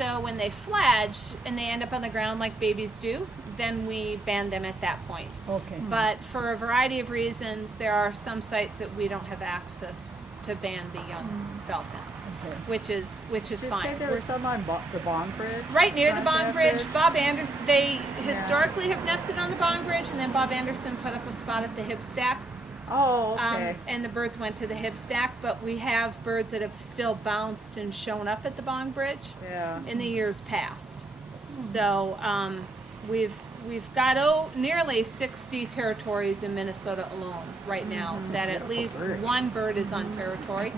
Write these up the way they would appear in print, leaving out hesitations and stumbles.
So when they fledge and they end up on the ground like babies do, then we ban them at that point. Okay. But for a variety of reasons, there are some sites that we don't have access to ban the young falcons, Okay. which is fine. Did you say there was some on the Bong Bridge? Right near the Bong Bridge, Contacted? Bob Anderson, they historically have nested on the Bong Bridge, and then Bob Anderson put up a spot at the Hib Stack. Oh, okay. And the birds went to the Hib Stack, but we have birds that have still bounced and shown up at the Bong Bridge Yeah. in the years past. So we've got nearly 60 territories in Minnesota alone right now that at least one bird is on territory.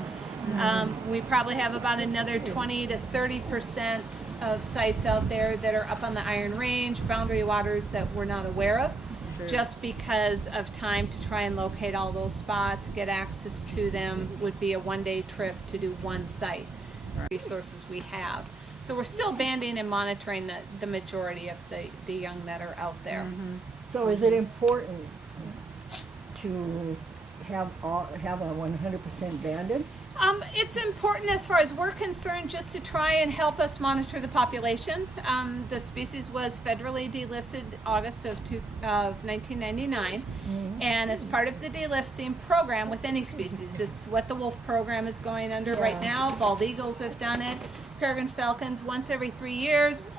We probably have about another 20 to 30% of sites out there that are up on the Iron Range, boundary waters that we're not aware of, just because of time to try and locate all those spots, get access to them would be a one-day trip to do one site. Resources we have. So we're still banding and monitoring the majority of the young that are out there. So is it important to have a 100% banded? It's important as far as we're concerned just to try and help us monitor the population. The species was federally delisted August of 1999, and as part of the delisting program with any species, it's what the wolf program is going under right now. Bald eagles have done it. Peregrine falcons, once every 3 years,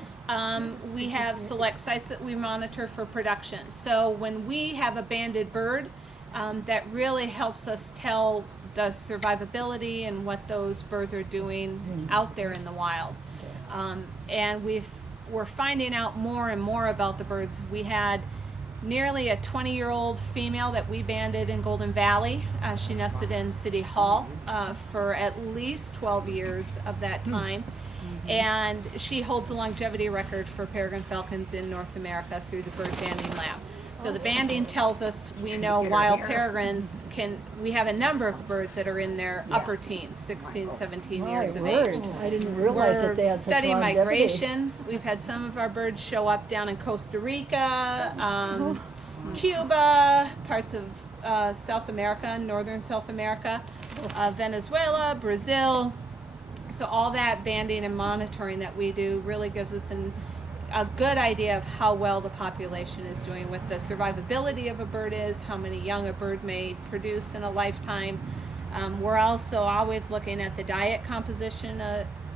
we have select sites that we monitor for production. So when we have a banded bird, that really helps us tell the survivability and what those birds are doing out there in the wild. And we're finding out more and more about the birds. We had nearly a 20-year-old female that we banded in Golden Valley. She nested in City Hall for at least 12 years of that time. And she holds a longevity record for peregrine falcons in North America through the Bird Banding Lab. So the banding tells us we know wild peregrines we have a number of birds that are in their upper teens, 16, 17 years of age. I didn't realize that they We're had such studying longevity. migration. We've had some of our birds show up down in Costa Rica, Cuba, parts of South America, northern South America, Venezuela, Brazil. So all that banding and monitoring that we do really gives us a good idea of how well the population is doing, what the survivability of a bird is, how many young a bird may produce in a lifetime. We're also always looking at the diet composition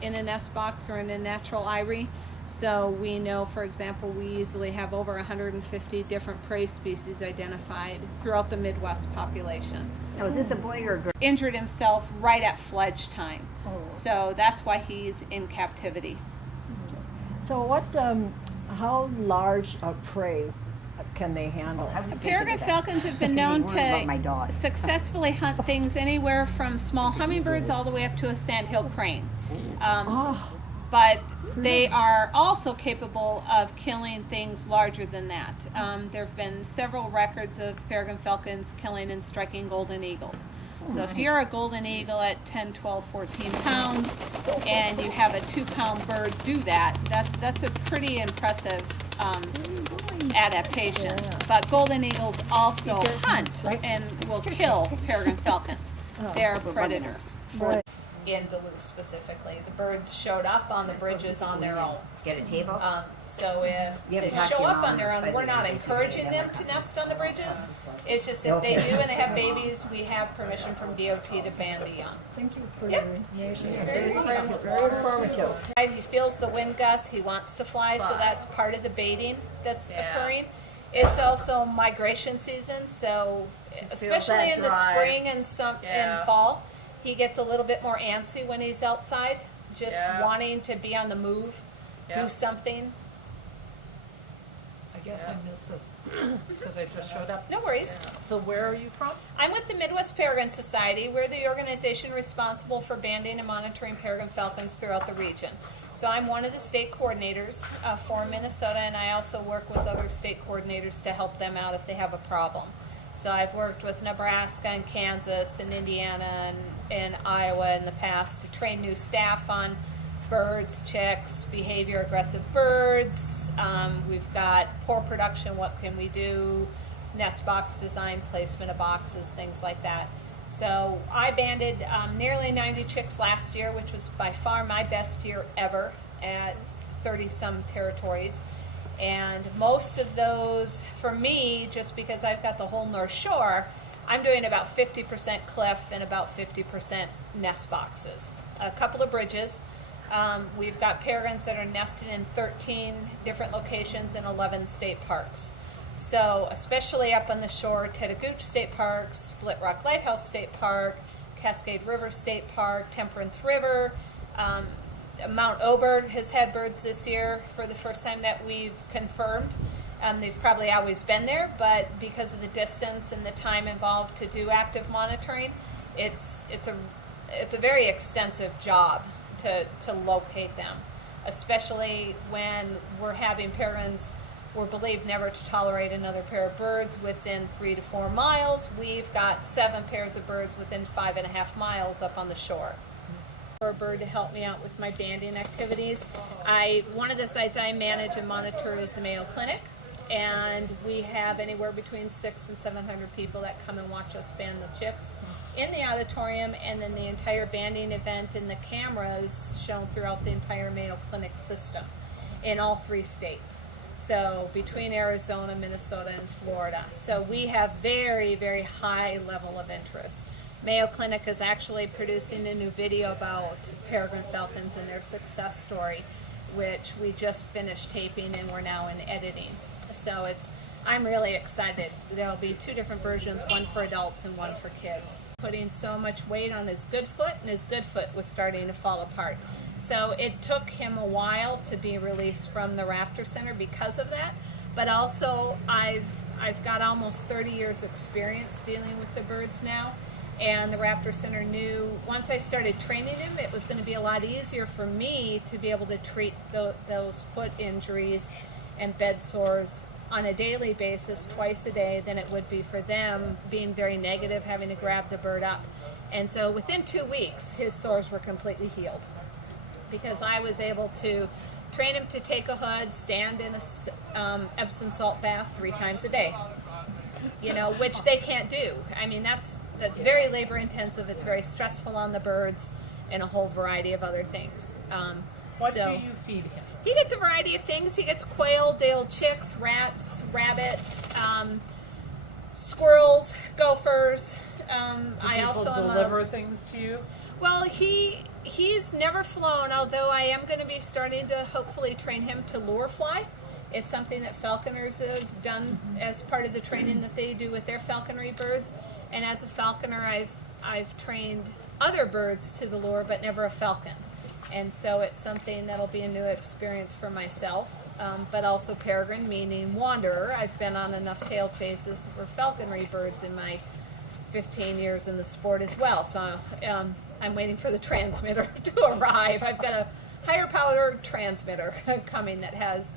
in a nest box or in a natural eyrie. So we know, for example, we easily have over 150 different prey species identified throughout the Midwest population. Now, is this a boy or a girl? Injured himself right at fledge time. Oh. So that's why he's in captivity. So how large a prey can they handle? I was thinking Peregrine of that. falcons have been Because known you warned about my to dog. successfully hunt things anywhere from small hummingbirds all the way up to a sandhill crane. Oh, But they are also capable of killing things larger than that. There have been several records of peregrine falcons killing and striking golden eagles. So if you're a golden eagle at 10, 12, 14 pounds and you have a 2-pound bird do that, that's a pretty impressive adaptation. But golden eagles also hunt and will kill peregrine falcons. They're a predator. right. In Duluth specifically, the birds showed up on the bridges on their own. Get a table? So if You they haven't talked to show your up mom on their or own, we're president not or anything, encouraging have them that to nest on the bridges. It's just if they do and they have babies, we have permission from DOT to ban the young. Thank you for Yep. your information. Very Very informative. He feels the wind gust, he wants to fly, so that's part of the baiting that's occurring. It's also migration season, so especially in the spring and and fall, he gets a little bit more antsy when he's outside, just wanting to be on the move, do something. I guess I missed this because I just showed up. No worries. So where are you from? I'm with the Midwest Peregrine Society. We're the organization responsible for banding and monitoring peregrine falcons throughout the region. So I'm one of the state coordinators for Minnesota, and I also work with other state coordinators to help them out if they have a problem. So I've worked with Nebraska and Kansas and Indiana and Iowa in the past to train new staff on birds, chicks, behavior aggressive birds. We've got poor production, what can we do? Nest box design, placement of boxes, things like that. So I banded nearly 90 chicks last year, which was by far my best year ever. at 30-some territories. And most of those, for me, just because I've got the whole North Shore, I'm doing about 50% cliff and about 50% nest boxes. A couple of bridges. We've got peregrines that are nested in 13 different locations in 11 state parks. So especially up on the shore, Tetagooch State Park, Split Rock Lighthouse State Park, Cascade River State Park, Temperance River, Mount Ober has had birds this year for the first time that we've confirmed. They've probably always been there, but because of the distance and the time involved to do active monitoring, it's a very extensive job to locate them, especially when we're having peregrines we're believed never to tolerate another pair of birds within 3 to 4 miles. We've got 7 pairs of birds within 5.5 miles up on the shore. For a bird to help me out with my banding activities. One of the sites I manage and monitor is the Mayo Clinic, and we have anywhere between 600 and 700 people that come and watch us band the chicks in the auditorium, and then the entire banding event and the cameras shown throughout the entire Mayo Clinic system in all 3 states. So between Arizona, Minnesota, and Florida. So we have very, very high level of interest. Mayo Clinic is actually producing a new video about peregrine falcons and their success story, which we just finished taping and we're now in editing. So I'm really excited. There'll be 2 different versions, one for adults and one for kids. Putting so much weight on his good foot, and his good foot was starting to fall apart. So it took him a while to be released from the Raptor Center because of that. But also, I've got almost 30 years experience dealing with the birds now. And the Raptor Center knew once I started training him, it was going to be a lot easier for me to be able to treat those foot injuries and bed sores on a daily basis, twice a day, than it would be for them being very negative, having to grab the bird up. And so within 2 weeks, his sores were completely healed because I was able to train him to take a hood, stand in a Epsom salt bath 3 times a day, which they can't do. I mean, that's very labor intensive. It's very stressful on the birds and a whole variety of other things. What do you feed him? He gets a variety of things. He gets quail, day-old chicks, rats, rabbit, squirrels, gophers. I also deliver things to you? Well, he's never flown, although I am going to be starting to hopefully train him to lure fly. It's something that falconers have done as part of the training that they do with their falconry birds. And as a falconer, I've trained other birds to the lure, but never a falcon. And so it's something that'll be a new experience for myself, but also peregrine, meaning wanderer. I've been on enough tail chases for falconry birds in my 15 years in the sport as well. So I'm waiting for the transmitter to arrive. I've got a higher powered transmitter coming that has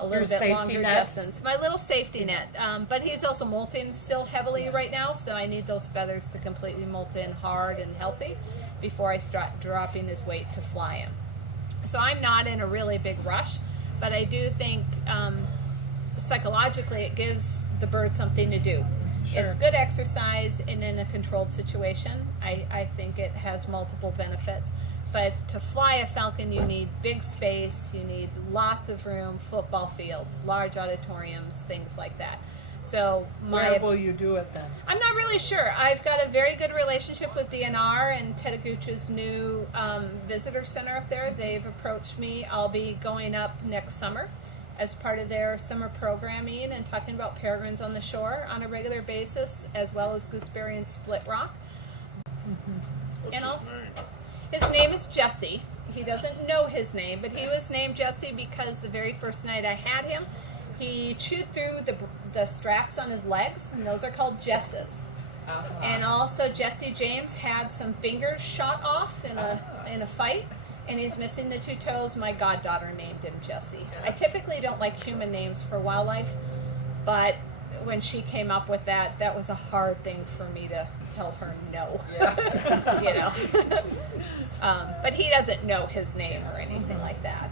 a little bit longer distance. My little safety net. But he's also molting still heavily right now, so I need those feathers to completely molt in hard and healthy before I start dropping his weight to fly him. So I'm not in a really big rush, but I do think psychologically it gives the bird something to do. Sure. It's good exercise, and in a controlled situation, I think it has multiple benefits. But to fly a falcon, you need big space, you need lots of room, football fields, large auditoriums, things like that. So where will you do it then? I'm not really sure. I've got a very good relationship with DNR and Tetagooch's new visitor center up there. They've approached me. I'll be going up next summer as part of their summer programming and talking about peregrines on the shore on a regular basis, as well as gooseberry and split rock. And also, his name is Jesse. He doesn't know his name, but he was named Jesse because the very first night I had him, he chewed through the straps on his legs, and those are called jesses. And also Jesse James had some fingers shot off in a fight, and he's missing the 2 toes. My goddaughter named him Jesse. I typically don't like human names for wildlife, but when she came up with that was a hard thing for me to tell her no. Yeah. But he doesn't know his name or anything like that.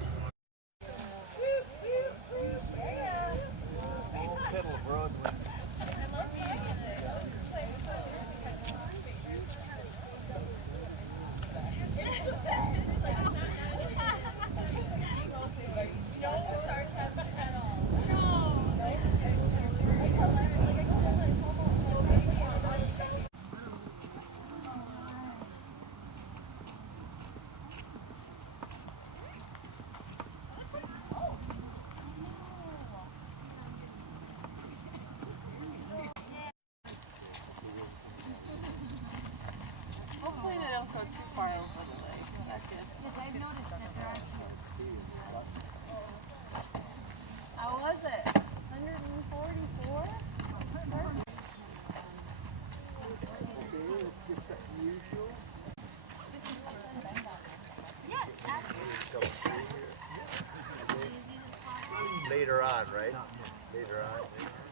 later on, right? Later on.